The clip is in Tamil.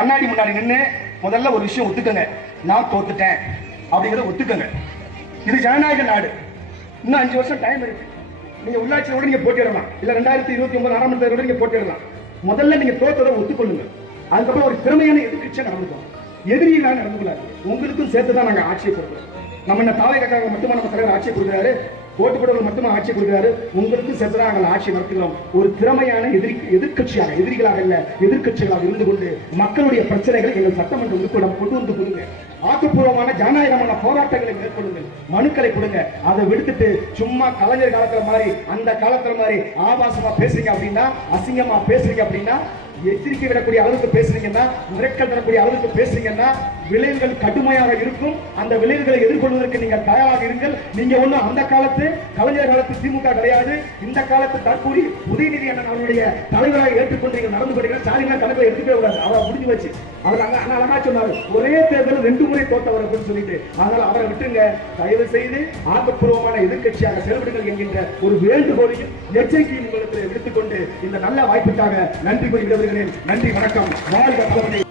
கண்ணாடி முன்னாடி நின்று முதல்ல ஒரு விஷயம் ஒத்துக்கங்க, நான் தோத்துட்டேன் அப்படிங்கிறத ஒத்துக்கங்க. இது ஜனநாயக நாடு. இன்னும் 5 வருஷம் டைம் இருக்கு. நீங்க உள்ளாட்சியோட நீங்க போட்டியிடலாம், இல்ல 2029 நாடாளுமன்ற தேர்தலோட நீங்க போட்டியிடலாம். முதல்ல நீங்க தோத்ததை ஒத்துக்கொள்ளுங்க. அதுக்கப்புறம் ஒரு திறமையான எதிர்கட்சியா நடந்துக்கணும். எதிரிகளாக நடந்து கொள்ளாது. உங்களுக்கும் சேர்த்துதான் நாங்க ஆட்சியை கொடுக்கிறோம். நம்ம என்ன தாவேக்காக மட்டுமா நம்ம தலைவர் ஆட்சியை கொடுக்கிறாரு, ஓட்டு போடுறவங்க மட்டுமா ஆட்சி கொடுக்கிறாரு, உங்களுக்கும் சேர்த்துதான் நாங்கள் ஆட்சி நடத்துகிறோம். ஒரு திறமையான எதிர்கட்சியாக, எதிரிகளாக இல்ல எதிர்கட்சிகளாக இருந்து கொண்டு மக்களுடைய பிரச்சனைகளை எங்கள் சட்டமன்ற உறுப்பினர் கொண்டு வந்து கொடுங்க. ஆக்கப்பூர்வமான ஜனநாயகமான போராட்டங்களை மேற்கொள்ளுங்கள், மனுக்களை கொடுங்க. அதை விடுத்துட்டு சும்மா கலைஞர் காலத்துல மாதிரி அந்த காலத்துல மாதிரி ஆபாசமா பேசுறீங்க அப்படின்னா, அசிங்கமா பேசுறீங்க அப்படின்னா, எச்சரிக்கை விடக்கூடிய அளவுக்கு பேசுறீங்கன்னா, மிரட்டல் தரக்கூடிய அளவுக்கு பேசுறீங்கன்னா விளைவுகள் கடுமையாக இருக்கும். அந்த விளைவுகளை எதிர்கொள்வதற்கு நீங்கள் தயாராக இருங்கள். நீங்க ஒன்றும் அந்த காலத்து கலைஞர் காலத்து திமுக கிடையாது. இந்த காலத்து தற்போது உதயநிதி அண்ணன் அவருடைய தலைவராக ஏற்றுக்கொண்டு நீங்கள் நடந்து கொண்டீங்க. சாரிங்களா கணக்கில் எடுத்துக்கவே கூடாது, அவரை முடிஞ்சு வச்சு. அவர் அழகா சொன்னாரு, ஒரே தேர்தல் 2 முறை தோத்தவர் அப்படின்னு சொல்லிட்டு. அதனால அவரை விட்டுருங்க. தயவு செய்து ஆக்கப்பூர்வமான எதிர்கட்சியாக செயல்படுங்கள் என்கின்ற ஒரு வேண்டுகோளையும் எச்சரிக்கையும் உங்களுக்கு விடுத்துக் கொண்டு இந்த நல்ல வாய்ப்புக்காக நன்றி கூறி விடுகிறேன். நன்றி, வணக்கம். வாழ்க